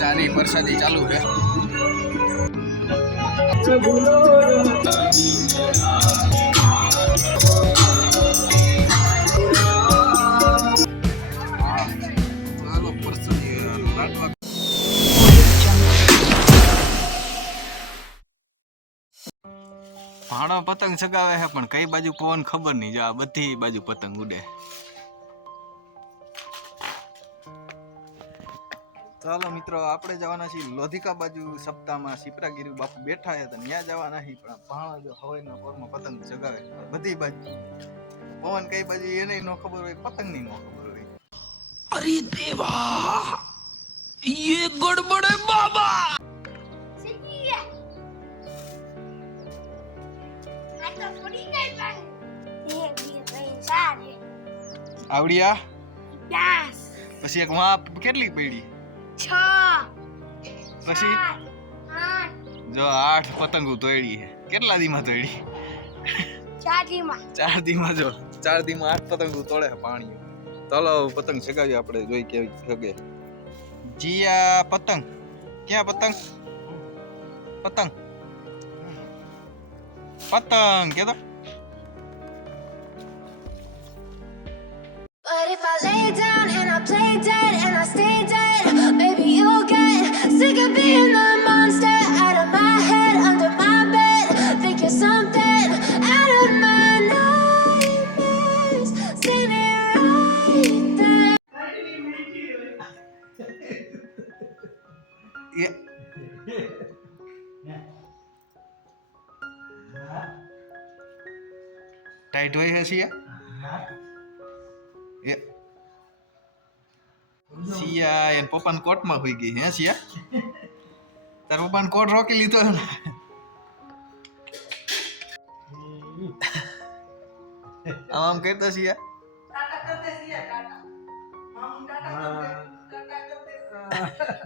ચાની પ્રસાદી ચાલુ છે. ભાણો પતંગ ચગાવે છે પણ કઈ બાજુ પવન ખબર નહીં. જો આ બધી બાજુ પતંગ ઉડે. ચાલો મિત્રો, આપણે જવાના છીએ લોધિકા બાજુ. સપ્તાહમાં સિપરાગીરી બાપુ બેઠા છે તો ત્યાં જવાના છીએ. પણ ભાણો જો હવાઈના પોરમાં પતંગ ચગાવે બધી બાજુ. પવન કઈ બાજુ એને ન ખબર હોય, પતંગ ની ન ખબર હોય. અરે દેવા, ये गड़बड़ है बाबा. આવડિયા પછી એક માં કેટલી પડી? 6. પછી જો 8 પતંગો તોડી. કેટલા દીમાં તોડી? 4 દીમાં. જો 4 દીમાં 8 પતંગો તોડે પાણી. ચાલો પતંગ ચગાવીએ આપણે, જોઈ કેવી ચગે. જીયા પતંગ ક્યાં? પતંગ પતંગ પતંગ કે તો. But if I lay down and I play dead and I stay dead, maybe you'll get sick of being the monster out of my head, under my bed. Think you're something out of my nightmares, standing right there. Tight હોય છે સિયા એન પપ્પાને કોટમાં હોઈ ગઈ. હે સિયા, તાર પપ્પાને કોટ રોકી લીધો ને. આમ કરતા સિયા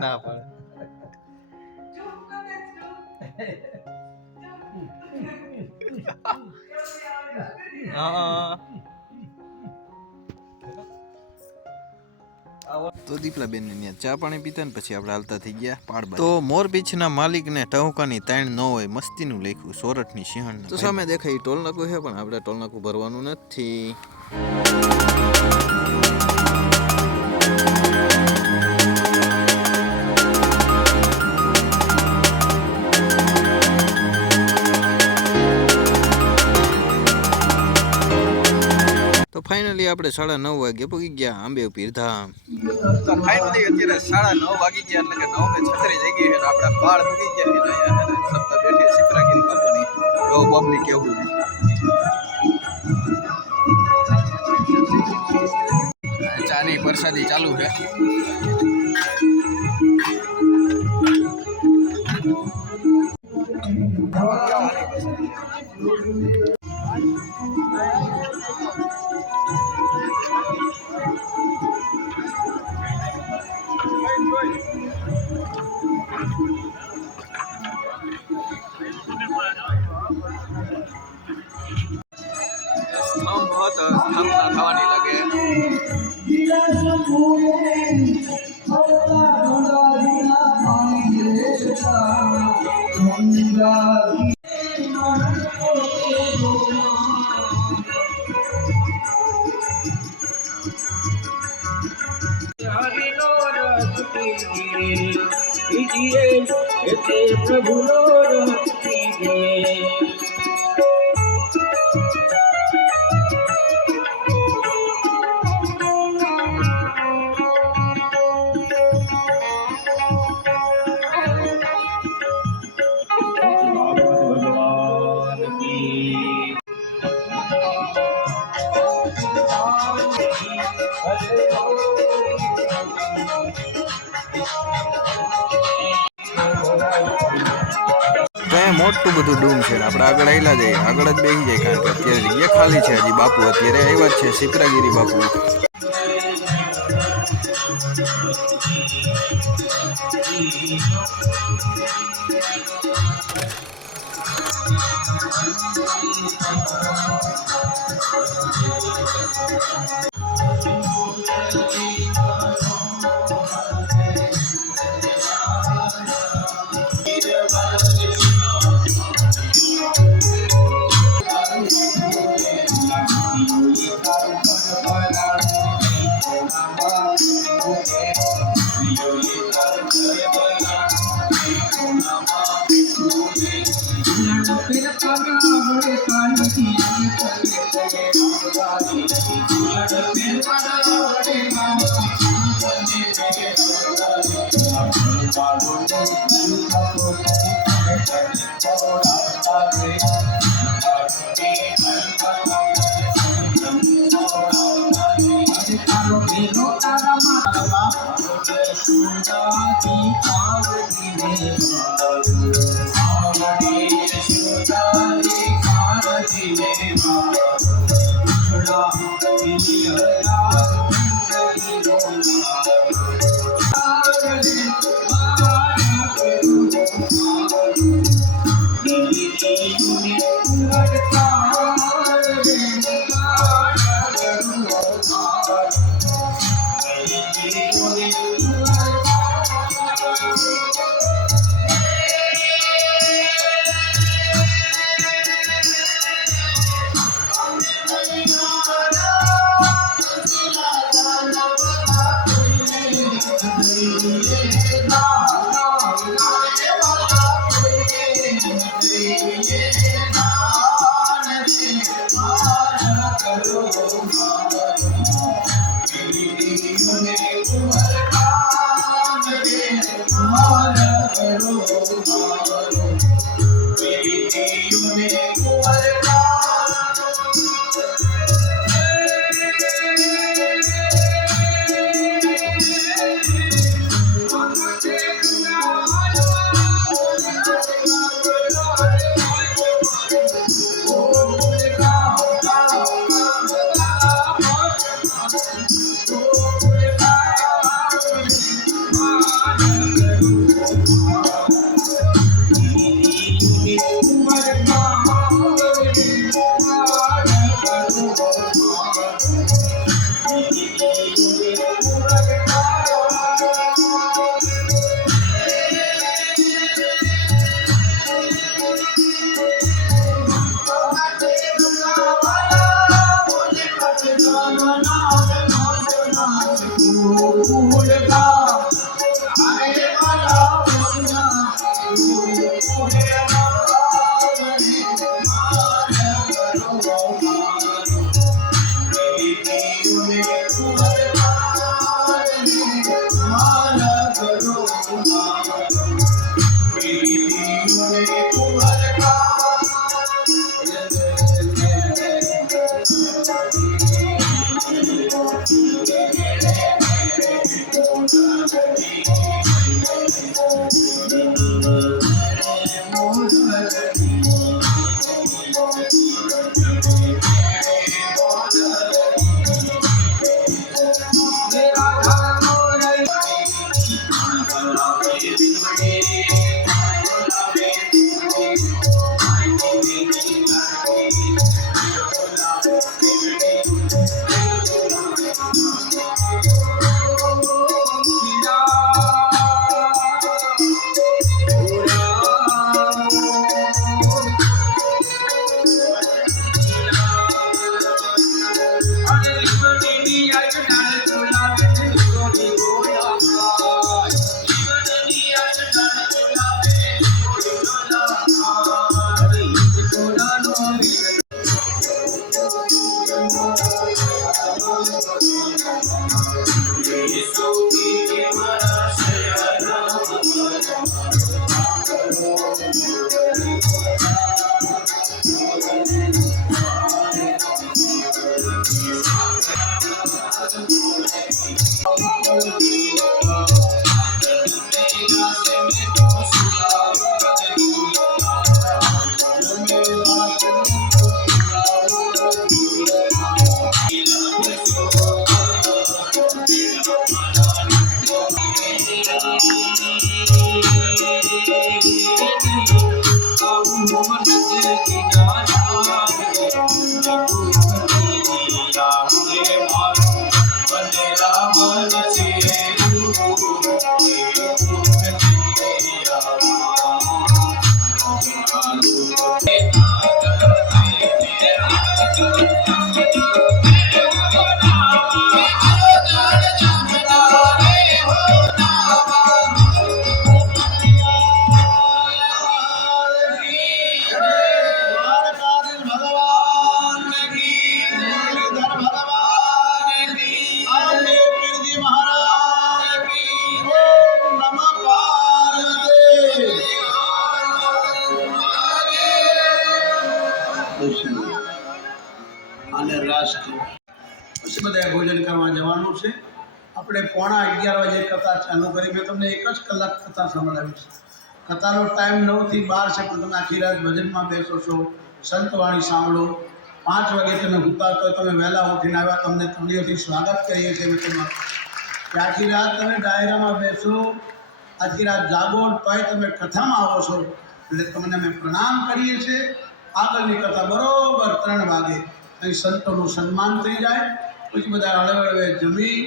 ના પડે. તો દીપલાબેન ને ચા પાણી પીતા ને પછી આપણે હાલતા થઈ ગયા પાડબા. તો મોરપીંછના માલિક ને ટહુકાની તાણ ન હોય, મસ્તીનું લખ્યું સોરઠની સિંહણ. તો સામે દેખાય ટોલ નાકું છે પણ આપણે ટોલ નાકું ભરવાનું નથી. ફાઇનલી આપણે 9:30 વાગે પહોંચી ગયા આંબે પીરધામ. ફાઇનલી અત્યારે 9:30 વાગી ગયા એટલે કે 9:36 થઈ ગઈ છે. આપણા બાળ પહોંચી ગયા છે. અહીંયા સપ્તાહ બેઠી સિપરાગીરી બાપુની. જો પબ્લિક કેવું છે. ચાની પ્રસાદી ચાલુ છે. સ્તંભ હતો, સ્થાપના થવાની લાગે. प्रभु મોટું બધું ડૂમ છે. આપણે આગળ આવેલા જઈએ, આગળ જ બેસી જાય કારણ કે અત્યારે જગ્યા ખાલી છે. હજી બાપુ અત્યારે આવ્યા જ છે, સિપરાગીરી બાપુ. છે. આપણે 11:15 વાગે કથા ચાલુ કરી. મેં તમને 1 જ કલાક કથા સંભળાવી છે. કથાનો ટાઈમ 9 થી 12 છે, પણ તમે આખી રાત ભજનમાં બેસો છો, સંતવાણી સાંભળો. 5 વાગે તમે ઉતાર તો તમે વહેલા ઉઠીને આવ્યા, તમને તળિયોથી સ્વાગત કરીએ છીએ તમારું. કે આખી રાત તમે ડાયરામાં બેસો, આખી રાત જાગો, તોય તમે કથામાં આવો છો, એટલે તમને અમે પ્રણામ કરીએ છીએ. આગળની કથા બરોબર 3 વાગે અહીં સંતોનું સન્માન થઈ જાય. પછી બધા હળવે જમી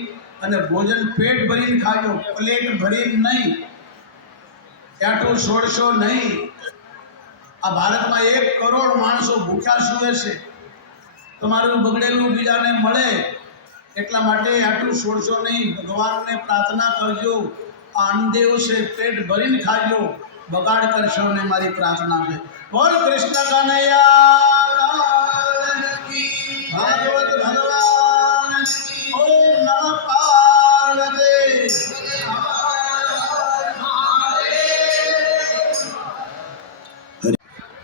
અને ભોજન પેટ ભરીને ખાજો, પ્લેટ ભરીને નહીં. ત્યાંઠું છોડશો નહીં. આ ભારતમાં 1 કરોડ માણસો ભૂખ્યા સૂવે છે. તમારું બગડેલું બીજાને મળે એટલા માટે આટલું છોડશો નહીં. ભગવાનને પ્રાર્થના કરજો. આ અન્નદેવ છે, પેટ ભરીને ખાજો, બગાડ કરશો નહીં, મારી પ્રાર્થના છે. બોલ કૃષ્ણ કનૈયા ભાગવત ભગવાન ઓમ નમઃ પાર્વતી.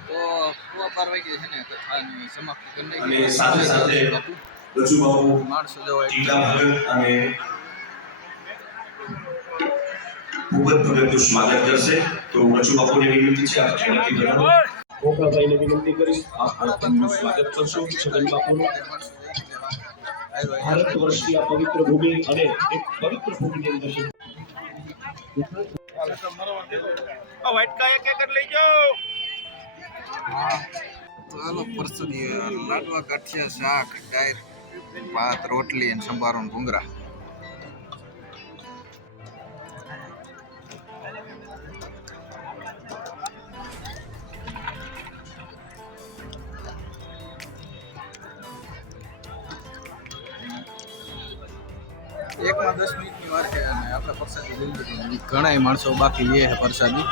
તો 12 વાગે છે ને કથાની સમાપ્તિ કરી અને નાખી. સાથે સાથે રજુ બાબુ માણસો જવાય ટીકા ભગત અને ભૂપત ભગતનું સ્વાગત કરશે. તો રજુ બાપુને વિનંતી છે આપ ઝડપથી બનાવો. ગોપાલભાઈને વિનંતી કરીશ આપ તેમનું સ્વાગત કરશો. છગન બાપુનું ભારત વર્ષની આ પવિત્ર ભૂમિ અને એક પવિત્ર ભૂમિની અંદર છે. ચાલો પરસદી લાડવા, ગાંઠિયા, શાક, ડાયર, ભાત, રોટલી અને સંભારો ને ભૂંગરા. એકમાં 10 મિનિટની વાર છે અને આપણે પ્રસાદી લઈ લીધી. ઘણા માણસો બાકી લે છે પ્રસાદી.